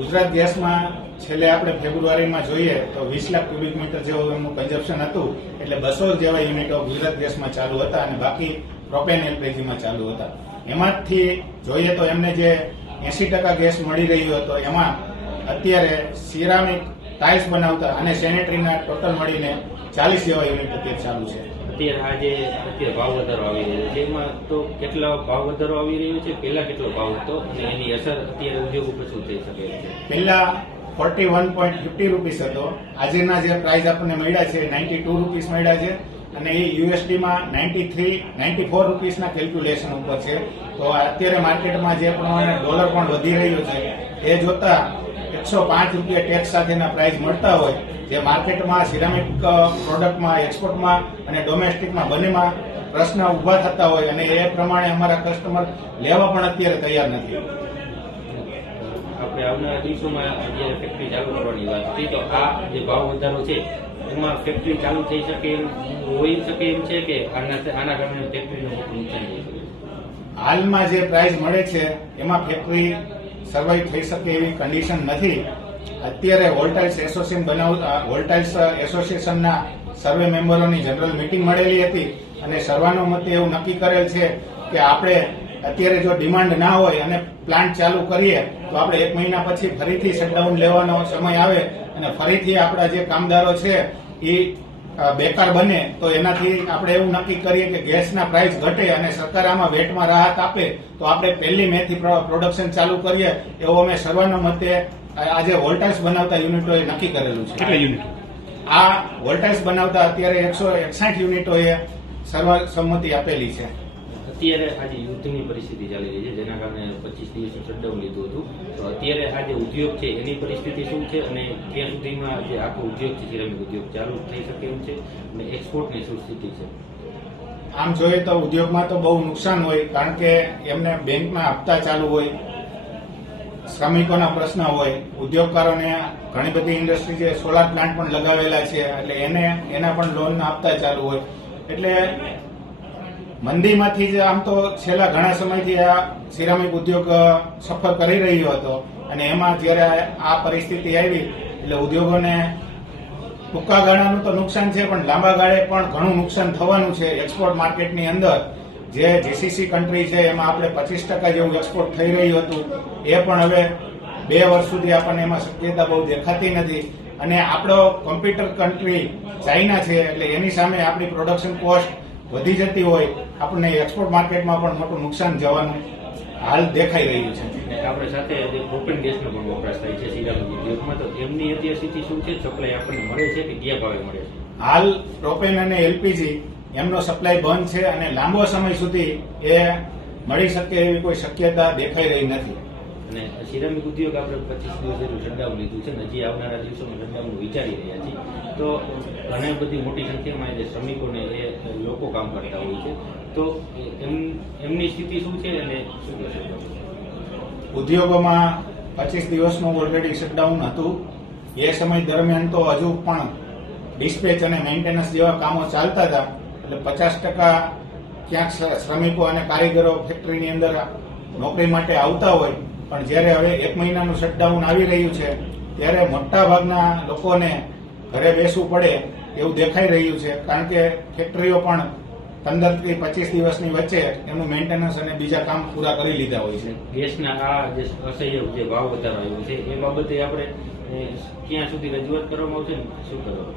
ગુજરાત ગેસમાં છેલ્લે આપણે ફેબ્રુઆરીમાં જોઈએ તો 20 લાખ ક્યુબિક મીટર જેવું એમનું કન્ઝપ્શન હતું, એટલે 200 જેવા યુનિટો ગુજરાત ગેસમાં ચાલુ હતા અને બાકી પ્રોપેન એલપીજીમાં ચાલુ હતા. એમાંથી જોઈએ તો એમને જે 80% ગેસ મળી રહ્યો હતો એમાં અત્યારે સિરામિક ટાઇલ્સ બનાવતા અને સેનેટરીના ટોટલ મળીને 40 જેવા યુનિટ અત્યારે ચાલુ છે. અત્યારે ભાવ વધારો આવી રહ્યો છે, એમાં તો કેટલા ભાવ વધારો આવી રહ્યો છે, પહેલા કેટલો ભાવ હતો અને એની અસર અત્યારે ઉદ્યોગ ઉપર શું થઈ શકે છે? પહેલા 41.50 રૂપીસ હતો, આજના જે પ્રાઇસ આપણને મળ્યા છે 92 રૂપીસ મળ્યા છે અને એ યુએસડીમાં 94 રૂપીસના કેલ્ક્યુલેશન ઉપર છે. તો અત્યારે માર્કેટમાં જે પ્રમાણે ડોલર પણ વધી રહ્યો છે એ જોતા 105 રૂપિયા ટેક્સ સાથેના પ્રાઇસ મળતા હોય, જે માર્કેટમાં સિરામિક પ્રોડક્ટમાં, એક્સપોર્ટમાં અને ડોમેસ્ટિકમાં બંનેમાં પ્રશ્ન ઉભા થતા હોય અને એ પ્રમાણે અમારા કસ્ટમર લેવા પણ અત્યારે તૈયાર નથી. આપણે આવનારા દિવસોમાં જ્યારે ફેક્ટરી ચાલુ કરવાની વાત હતી તો આ જે ભાવ વધારો છે એમાં ફેક્ટરી ચાલુ થઈ શકે એમ હોઈ શકે એમ છે કે આના કારણે ફેક્ટરીનું મોટું નુકસાન થઈ શકે? હાલમાં જે પ્રાઇસ મળે છે એમાં ફેક્ટરી સર્વાઈવ થઈ શકે એવી કન્ડિશન નથી. અત્યારે વોલ્ટાઇલ્સ એસોસિએશનના સર્વે મેમ્બરોની જનરલ મીટિંગ મળેલી હતી અને સર્વાનુમતે એવું નક્કી કરેલ છે કે આપણે અત્યારે જો ડિમાન્ડ ના હોય અને પ્લાન્ટ ચાલુ કરીએ તો આપણે 1 મહિના પછી ફરીથી શટડાઉન લેવાનો સમય આવે અને ફરીથી આપણા જે કામદારો છે એ બેકાર બને, તો એનાથી આપણે એવું નક્કી કરીએ કે ગેસના પ્રાઇસ ઘટે અને સરકાર આમાં વેટમાં રાહત આપે તો આપણે 1 મે થી પ્રોડક્શન ચાલુ કરીએ એવું અમે સર્વાનુમતે આજે વોલ્ટાઇલ્સ બનાવતા યુનિટોએ નક્કી કરેલું છે. કેટલા યુનિટ? આ વોલ્ટાઇલ્સ બનાવતા અત્યારે 161 યુનિટોએ સર્વસંમતિ આપેલી છે. અત્યારે આજે યુદ્ધની પરિસ્થિતિ ચાલી રહી છે, જેના કારણે 25 દિવસનું શટડાઉન લીધું હતું. તો અત્યારે આ જે ઉદ્યોગ છે એની પરિસ્થિતિ શું છે અને ત્યાં સુધીમાં જે આખો ઉદ્યોગ છે, સિરામિક ઉદ્યોગ ચાલુ થઈ શકે એમ છે અને એક્સપોર્ટની શું સ્થિતિ છે? આમ જોઈએ તો ઉદ્યોગમાં તો બહુ નુકસાન હોય, કારણ કે એમને બેંકના હપ્તા ચાલુ હોય, શ્રમિકોના પ્રશ્ન હોય, ઉદ્યોગકારોને ઘણી બધી ઇન્ડસ્ટ્રી જે સોલાર પ્લાન્ટ પણ લગાવેલા છે એટલે એના પણ લોનના હપ્તા ચાલુ હોય. એટલે મંદીમાંથી જ આમ તો છેલ્લા ઘણા સમયથી આ સિરામિક ઉદ્યોગ સફર કરી રહ્યો હતો અને એમાં જ્યારે આ પરિસ્થિતિ આવી એટલે ઉદ્યોગોને ટૂંકા ગાળાનું તો નુકસાન છે પણ લાંબા ગાળે પણ ઘણું નુકસાન થવાનું છે. એક્સપોર્ટ માર્કેટની અંદર જે જીસીસી કન્ટ્રી છે એમાં આપણે 25% જેવું એક્સપોર્ટ થઈ રહ્યું હતું એ પણ હવે 2 વર્ષ સુધી આપણને એમાં શક્યતા બહુ દેખાતી નથી અને આપણો કોમ્પ્યુટર કન્ટ્રી ચાઇના છે એટલે એની સામે આપણી પ્રોડક્શન કોસ્ટ વધી જતી હોય, આપણને એક્સપોર્ટ માર્કેટમાં પણ મોટું નુકસાન જવાનું હાલ દેખાઈ રહ્યું છે. આપણે સાથે જે પ્રોપેન ગેસનો પણ વપરાશ થાય છે સિરામિક ઉદ્યોગમાં, તો એમની અત્યારે સ્થિતિ શું છે? સપ્લાય આપણને મળે છે કે કયા ભાવે મળે છે? હાલ પ્રોપેન અને એલપીજી એમનો સપ્લાય બંધ છે અને લાંબો સમય સુધી એ મળી શકે એવી કોઈ શક્યતા દેખાઈ રહી નથી. અને સિરામિક ઉદ્યોગ આપણે 25 દિવસ જેટલું શટડાઉન લીધું છે ને હજી આવનારા દિવસોમાં શટડાઉન વિચારી રહ્યા છીએ, તો ઘણી બધી મોટી સંખ્યામાં જે શ્રમિકોને એ લોકો કામ કરતા હોય છે, તો એમની સ્થિતિ શું છે અને શું કહેશો? ઉદ્યોગોમાં 25 દિવસનું ઓલરેડી શટડાઉન હતું. એ સમય દરમિયાન તો હજુ પણ ડિસ્પેચ અને મેન્ટેનન્સ જેવા કામો ચાલતા હતા એટલે 50% ક્યાંક શ્રમિકો અને કારીગરો ફેક્ટરીની અંદર નોકરી માટે આવતા હોય, પણ જ્યારે હવે 1 મહિનાનું શટડાઉન આવી રહ્યું છે ત્યારે મોટા ભાગના લોકોને ઘરે બેસવું પડે એવું દેખાઈ રહ્યું છે, કારણ કે ફેક્ટરીઓ પણ 15 થી 25 દિવસની વચ્ચે એનું મેન્ટેનન્સ અને બીજા કામ પૂરા કરી લીધા હોય છે. ગેસના આ જે અસહ્ય જે ભાવ વધારો આવ્યો છે એ બાબતે આપણે ક્યાં સુધી રજૂઆત કરવામાં આવશે ને શું કરવાનું?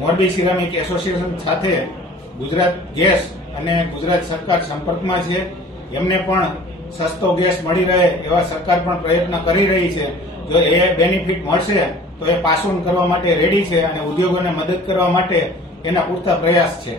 મોરબી સિરામિક એસોસિએશન સાથે ગુજરાત ગેસ અને ગુજરાત સરકાર સંપર્કમાં છે. એમને પણ સસ્તો ગેસ મળી રહે એવા સરકાર પણ પ્રયત્ન કરી રહી છે. જો એ બેનિફિટ મળશે તો એ પાસ ઓન કરવા માટે રેડી છે અને ઉદ્યોગોને મદદ કરવા માટે એના પૂરતા પ્રયાસ છે.